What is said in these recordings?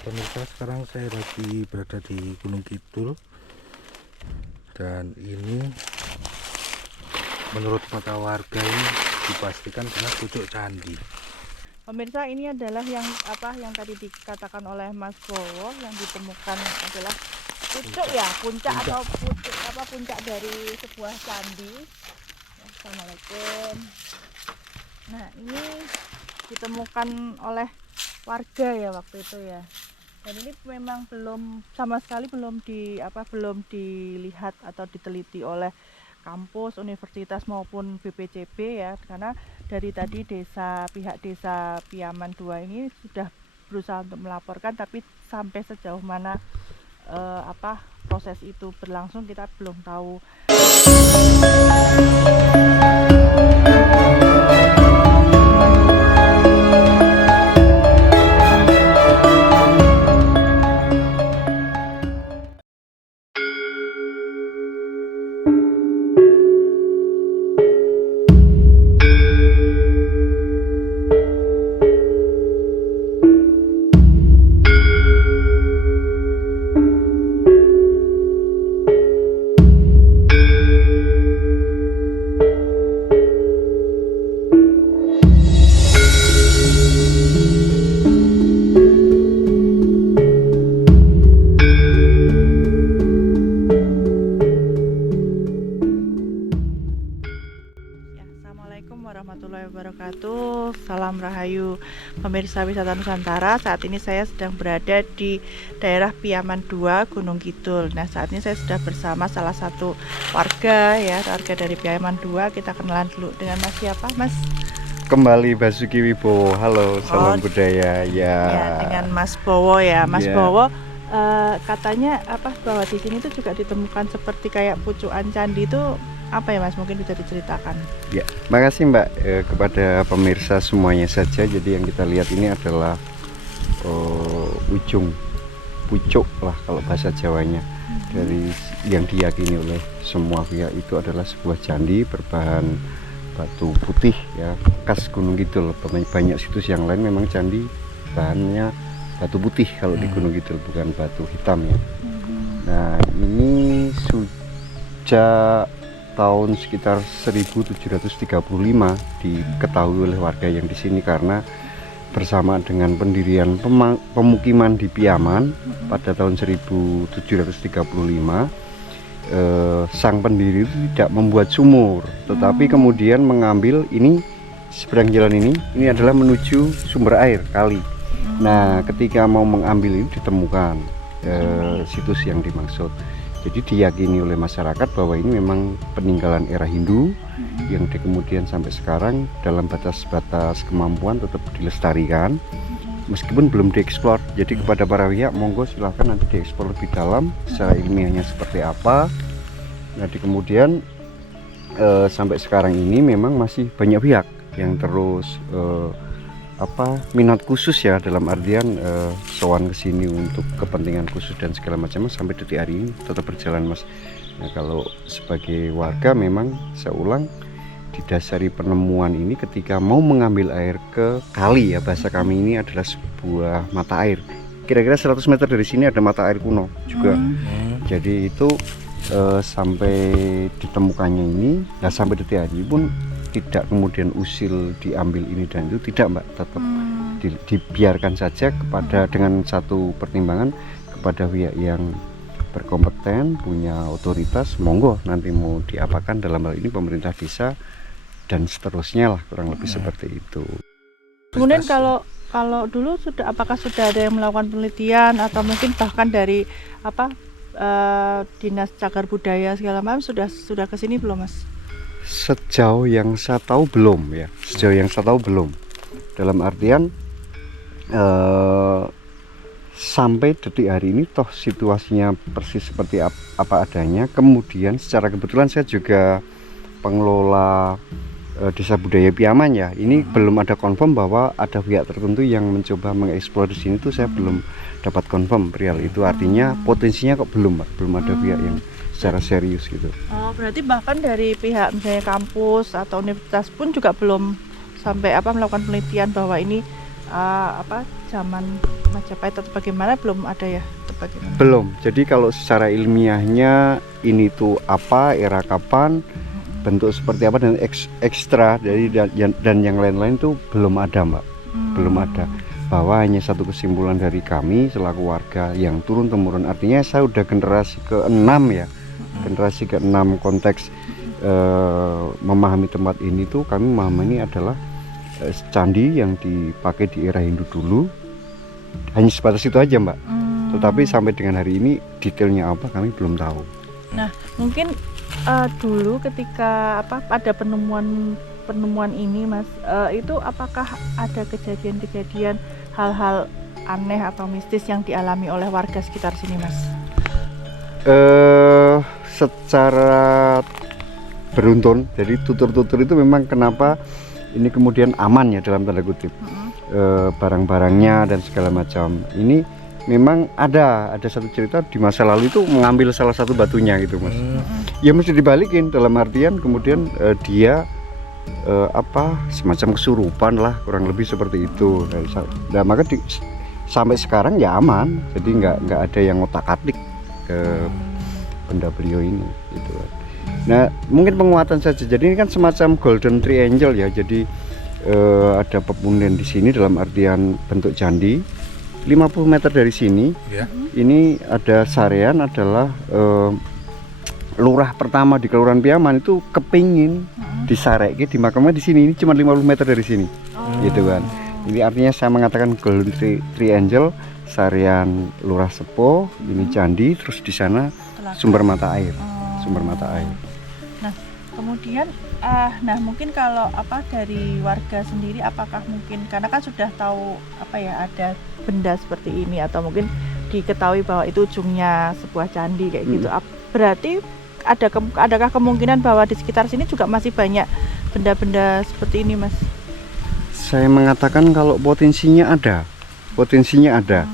Pemirsa, sekarang saya lagi berada di Gunung Kidul dan ini menurut mata warga ini dipastikan adalah pucuk candi. Pemirsa, ini adalah yang tadi dikatakan oleh Mas Bowo, yang ditemukan adalah pucuk ya, puncak atau puncak dari sebuah candi. Assalamualaikum. Nah, ini ditemukan oleh warga ya waktu itu ya. Dan ini memang sama sekali belum dilihat atau diteliti oleh kampus, universitas maupun BPCB ya, karena dari tadi pihak desa Piyaman 2 ini sudah berusaha untuk melaporkan, tapi sampai sejauh mana proses itu berlangsung kita belum tahu. Assalamualaikum warahmatullahi wabarakatuh. Salam Rahayu pemirsa wisata Nusantara. Saat ini saya sedang berada di daerah Piyaman 2 Gunung Kidul. Nah, saat ini saya sudah bersama salah satu warga dari Piyaman 2. Kita kenalan dulu dengan Mas siapa, Mas? Kembali Basuki Wibowo. Halo, salam budaya ya. Dengan Mas Bowo ya. Mas Ya. Bowo, katanya bahwa di sini tuh juga ditemukan seperti kayak pucukan candi itu apa ya Mas? Mungkin bisa diceritakan. Ya, makasih Mbak kepada pemirsa semuanya saja. Jadi yang kita lihat ini adalah ujung pucuk lah kalau bahasa Jawanya, dari yang diyakini oleh semua pihak itu adalah sebuah candi berbahan batu putih ya, khas Gunung Kidul. Banyak situs yang lain memang candi bahannya batu putih kalau di Gunung Kidul, bukan batu hitam ya. Nah, ini sejak tahun sekitar 1735 diketahui oleh warga yang di sini, karena bersamaan dengan pendirian pemukiman di Piyaman pada tahun 1735, sang pendiri itu tidak membuat sumur, tetapi kemudian mengambil ini seberang jalan ini adalah menuju sumber air kali. Nah, ketika mau mengambil itu ditemukan situs yang dimaksud. Jadi diyakini oleh masyarakat bahwa ini memang peninggalan era Hindu yang kemudian sampai sekarang dalam batas-batas kemampuan tetap dilestarikan meskipun belum dieksplor. Jadi kepada para pihak monggo silahkan nanti dieksplor lebih dalam secara ilmiahnya seperti apa. Nah, kemudian sampai sekarang ini memang masih banyak pihak yang terus minat khusus ya, dalam artian sowan ke sini untuk kepentingan khusus dan segala macam, sampai detik hari ini tetap berjalan Mas. Nah, kalau sebagai warga memang saya ulang, didasari penemuan ini ketika mau mengambil air ke kali ya, bahasa kami ini adalah sebuah mata air. Kira-kira 100 meter dari sini ada mata air kuno juga. Jadi itu sampai ditemukannya ini, nah sampai detik hari pun tidak kemudian usil diambil ini dan itu, tidak Mbak, tetap dibiarkan saja dengan satu pertimbangan kepada pihak yang berkompeten, punya otoritas, monggo nanti mau diapakan, dalam hal ini pemerintah desa dan seterusnya lah, kurang lebih seperti itu. Kemudian kalau dulu apakah sudah ada yang melakukan penelitian atau mungkin bahkan dari Dinas Cagar Budaya segala macam sudah ke sini belum Mas? Sejauh yang saya tahu belum ya, dalam artian sampai detik hari ini toh situasinya persis seperti apa adanya. Kemudian secara kebetulan saya juga pengelola Desa Budaya Piyaman ya, ini belum ada confirm bahwa ada pihak tertentu yang mencoba mengeksplor di sini tuh, saya belum dapat confirm perihal itu. Artinya potensinya kok belum ada pihak yang secara serius gitu. Oh, berarti bahkan dari pihak misalnya kampus atau universitas pun juga belum sampai melakukan penelitian bahwa ini zaman Majapahit atau bagaimana, belum ada ya atau bagaimana? Belum. Jadi kalau secara ilmiahnya ini tuh apa, era kapan, bentuk seperti apa, dan ekstra dari dan yang lain-lain tuh belum ada, Mbak. Belum ada. Bahwa hanya satu kesimpulan dari kami selaku warga yang turun temurun, artinya saya udah generasi ke-6 ya, generasi ke-6 konteks memahami tempat ini tuh, kami memahami ini adalah candi yang dipakai di era Hindu dulu, hanya sebatas itu aja, Mbak. Tetapi sampai dengan hari ini detailnya apa kami belum tahu. Nah, mungkin dulu ketika pada penemuan ini, Mas, itu apakah ada kejadian-kejadian hal-hal aneh atau mistis yang dialami oleh warga sekitar sini, Mas? Secara beruntun, jadi tutur-tutur itu memang kenapa ini kemudian aman ya dalam tanda kutip, barang-barangnya dan segala macam. Ini memang ada satu cerita di masa lalu itu mengambil salah satu batunya gitu, Mas. Ya mesti dibalikin, dalam artian kemudian dia semacam kesurupan lah, kurang lebih seperti itu. Nah, maka sampai sekarang ya aman, jadi nggak ada yang otak-atik ke benda beliau ini gitu. Nah, mungkin penguatan saja. Jadi ini kan semacam golden triangle ya. Jadi ada pepundian di sini dalam artian bentuk candi. 50 meter dari sini, ini ada Sarean adalah lurah pertama di Kelurahan Piaman itu kepingin disareke di makamnya di sini. Ini cuma 50 meter dari sini, gitu kan. Ini artinya saya mengatakan golden triangle, Sarean Lurah Sepo, ini candi, terus di sana sumber mata air, sumber mata air. Nah, kemudian mungkin kalau dari warga sendiri, apakah mungkin karena kan sudah tahu ada benda seperti ini, atau mungkin diketahui bahwa itu ujungnya sebuah candi kayak gitu, berarti adakah kemungkinan bahwa di sekitar sini juga masih banyak benda-benda seperti ini, Mas? Saya mengatakan kalau potensinya ada, potensinya ada.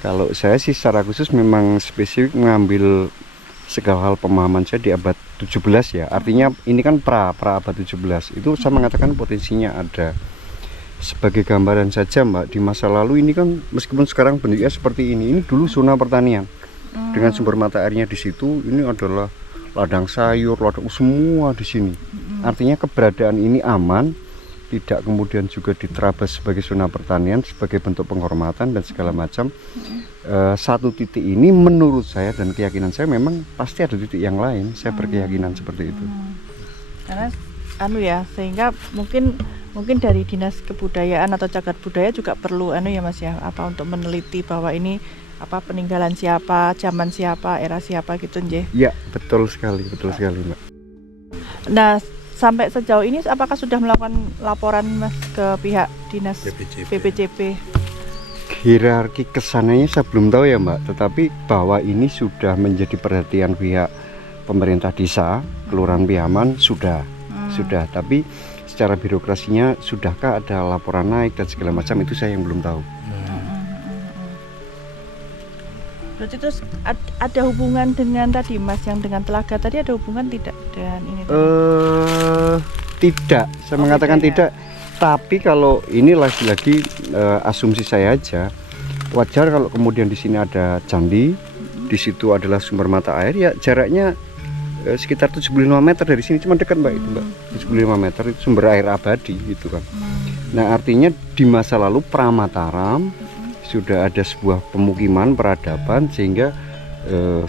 Kalau saya sih secara khusus memang spesifik mengambil segala hal pemahaman saya di abad 17 ya. Artinya ini kan pra abad 17. Itu saya mengatakan potensinya ada. Sebagai gambaran saja, Mbak, di masa lalu ini kan meskipun sekarang bentuknya seperti ini dulu zona pertanian. Dengan sumber mata airnya di situ, ini adalah ladang sayur, ladang semua di sini. Artinya keberadaan ini aman, tidak kemudian juga diterabas sebagai zona pertanian, sebagai bentuk penghormatan dan segala macam. Satu titik ini menurut saya dan keyakinan saya memang pasti ada titik yang lain. Saya berkeyakinan seperti itu. Karena sehingga mungkin dari Dinas Kebudayaan atau Cagar Budaya juga perlu Mas ya, untuk meneliti bahwa ini peninggalan siapa, zaman siapa, era siapa gitu, nggih. Ya, betul sekali, Mbak. Nah, sampai sejauh ini apakah sudah melakukan laporan, Mas, ke pihak Dinas BPCP? Hierarki kesananya saya belum tahu ya, Mbak, tetapi bahwa ini sudah menjadi perhatian pihak pemerintah desa Kelurahan Piaman sudah, tapi secara birokrasinya sudahkah ada laporan naik dan segala macam, itu saya yang belum tahu. Berarti terus ada hubungan dengan tadi, Mas, yang dengan telaga tadi, ada hubungan tidak dengan ini? Tidak, saya mengatakan tidak. Tapi kalau ini lagi-lagi asumsi saya aja, wajar kalau kemudian di sini ada candi, di situ adalah sumber mata air, ya jaraknya sekitar 75 meter dari sini, cuma dekat, Mbak, itu, Mbak. 75 meter itu sumber air abadi gitu kan. Nah, artinya di masa lalu Pramataram sudah ada sebuah pemukiman peradaban, sehingga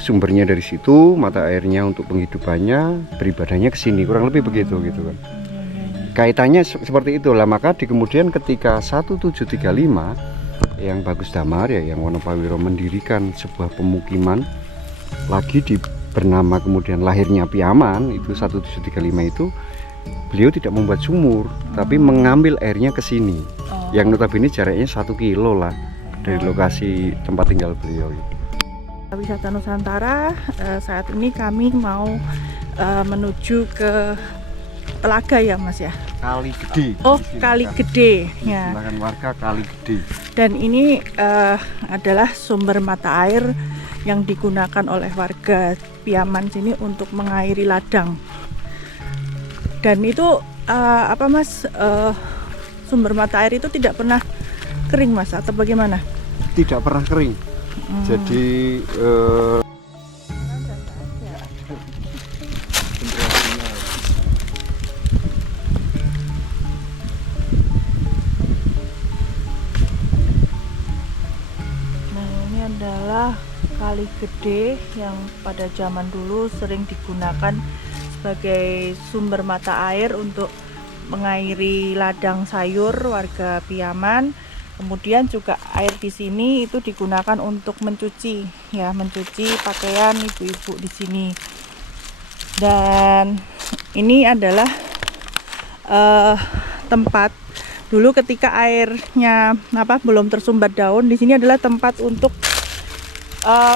sumbernya dari situ, mata airnya untuk penghidupannya, beribadahnya ke sini, kurang lebih begitu gitu kan. Kaitannya seperti itulah. Maka di kemudian ketika 1735 yang Bagus Damar ya, yang Wonopawiro mendirikan sebuah pemukiman lagi bernama kemudian lahirnya Piaman, itu 1735 itu beliau tidak membuat sumur, tapi mengambil airnya ke sini. Yang notabene jaraknya 1 kilo lah dari lokasi tempat tinggal beliau. Wisata Nusantara, saat ini kami mau menuju ke telaga ya, Mas ya? Kali Gede. Oh, Kali Gede ya. Silakan warga Kali Gede. Dan ini adalah sumber mata air yang digunakan oleh warga Piaman sini untuk mengairi ladang. Dan itu Mas, sumber mata air itu tidak pernah kering Mas atau bagaimana? Tidak pernah kering. Jadi nah ini adalah kali gede yang pada zaman dulu sering digunakan sebagai sumber mata air untuk mengairi ladang sayur warga Piyaman. Kemudian juga air di sini itu digunakan untuk mencuci, ya, mencuci pakaian ibu-ibu di sini. Dan ini adalah tempat dulu ketika airnya belum tersumbat daun. Di sini adalah tempat untuk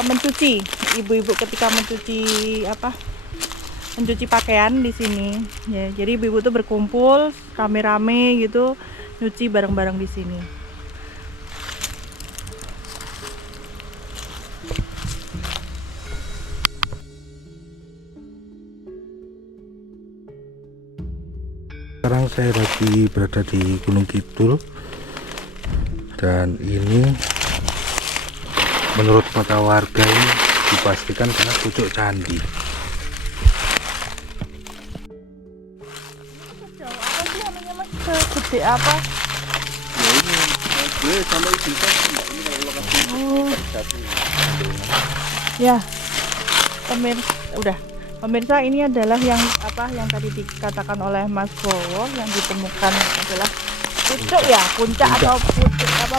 mencuci, ibu-ibu ketika mencuci mencuci pakaian di sini. Ya, jadi ibu-ibu tuh berkumpul rame-rame gitu, nyuci bareng-bareng di sini. Sekarang saya lagi berada di Gunung Kidul, dan ini menurut mata warga ini dipastikan karena pucuk candi. Apa sih namanya Mas? Segede apa? ya ini gue sampai bisa ini kalau lokasi Ya, pemirsa ini adalah yang tadi dikatakan oleh Mas Bowo, yang ditemukan adalah pucuk ya, puncak atau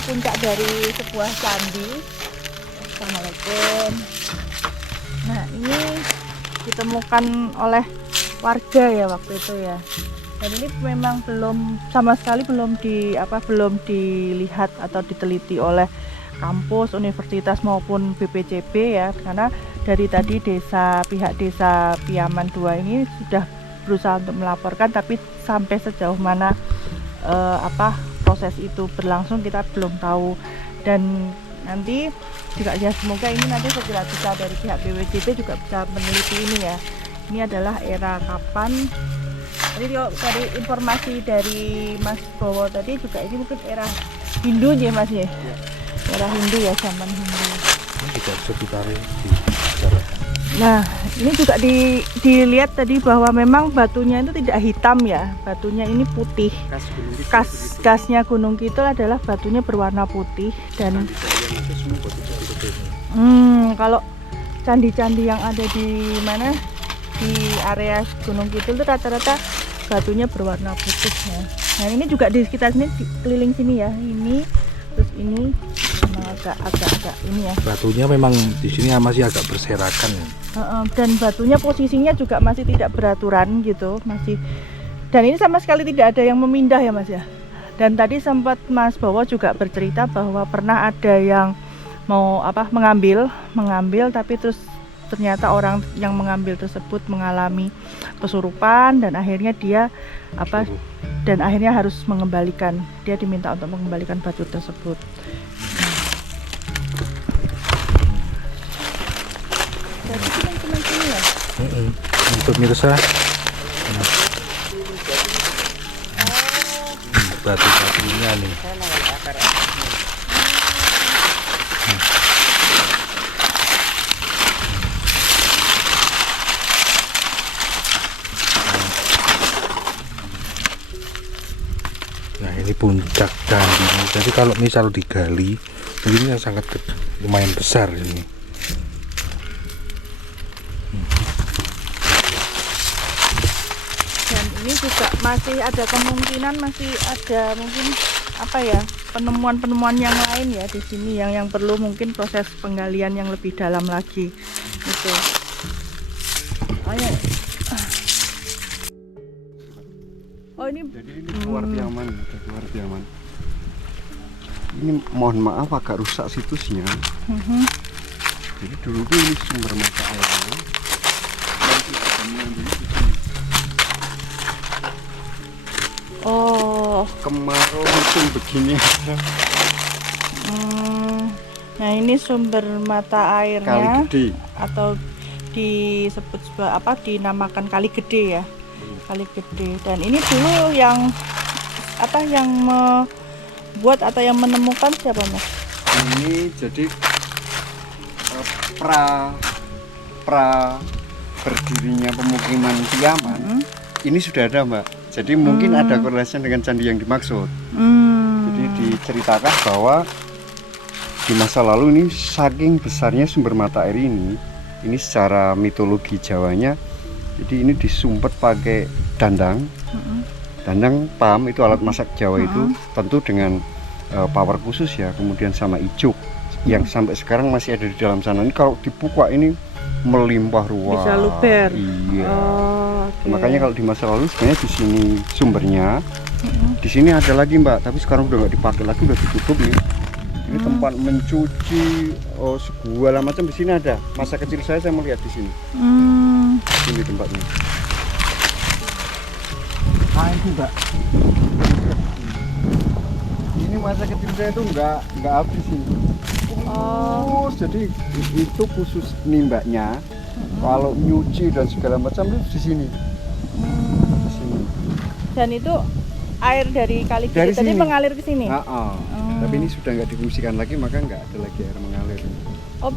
puncak dari sebuah candi. Assalamualaikum. Nah, ini ditemukan oleh warga ya waktu itu ya. Dan ini memang sama sekali belum dilihat atau diteliti oleh kampus, universitas maupun BPCB ya, karena dari tadi pihak desa Piyaman 2 ini sudah berusaha untuk melaporkan, tapi sampai sejauh mana proses itu berlangsung kita belum tahu. Dan nanti juga ya semoga ini nanti segera bisa dari pihak BPCB juga bisa meneliti ini ya. Ini adalah era kapan? Tadi dari informasi dari Mas Bowo tadi juga ini mungkin era Hindu ya Mas ya. Era Hindu ya, zaman Hindu. Ini tidak bisa ditarik di Nah, ini juga dilihat tadi bahwa memang batunya itu tidak hitam ya, batunya ini putih. Khasnya Gunung Kidul adalah batunya berwarna putih. Dan kalau candi-candi yang ada di mana di area Gunung Kidul itu rata-rata batunya berwarna putih ya. Nah, ini juga di sekitar sini, di keliling sini ya, ini terus ini agak ini ya. Batunya memang di sini masih agak berserakan ya. Dan batunya posisinya juga masih tidak beraturan gitu, masih. Dan ini sama sekali tidak ada yang memindah ya Mas ya. Dan tadi sempat Mas Bowo juga bercerita bahwa pernah ada yang mau mengambil tapi terus ternyata orang yang mengambil tersebut mengalami kesurupan dan akhirnya dia harus mengembalikan. Dia diminta untuk mengembalikan batu tersebut. Jadi cuma sini ya. Untuk pemirsa, batu-batunya nih. Nah, ini puncak candinya. Jadi kalau misal digali, ini yang sangat lumayan besar ini. Ini juga masih ada kemungkinan, masih ada mungkin penemuan-penemuan yang lain ya di sini yang perlu mungkin proses penggalian yang lebih dalam lagi gitu. Ini jadi ini keluar Piyaman, ini mohon maaf agak rusak situsnya. Jadi dulu tuh ini sumber mata airnya. Kemarau musim begini. Nah, ini sumber mata airnya Kali Gede atau disebut dinamakan Kali Gede ya. Kali Gede. Dan ini dulu yang buat atau yang menemukan siapa Mas? Ini jadi pra berdirinya pemukiman Piyaman. Ini sudah ada Mbak. Jadi mungkin ada korelasinya dengan candi yang dimaksud. Jadi diceritakan bahwa di masa lalu ini saking besarnya sumber mata air ini secara mitologi Jawanya, jadi ini disumpet pakai dandang. Dandang pam itu alat masak Jawa itu tentu dengan power khusus ya, kemudian sama ijuk yang sampai sekarang masih ada di dalam sana. Ini kalau dibuka ini melimpah ruah. Bisa luber. Iya. Okay. Makanya kalau di masa lalu sebenarnya di sini sumbernya. Di sini ada lagi Mbak, tapi sekarang udah nggak dipakai lagi, udah ditutup nih. Ini tempat mencuci segala macam di sini ada. Masa kecil saya melihat di sini. Ini tempatnya. Nah itu Mbak. Ini masa kecil saya tuh nggak habis ini. Jadi itu khusus nih Mbaknya. Kalau nyuci dan segala macam itu di sini. Di sini. Dan itu air dari kali Dari tadi sini. mengalir ke sini. Tapi ini sudah nggak difungsikan lagi, maka nggak ada lagi air mengalir. Oh,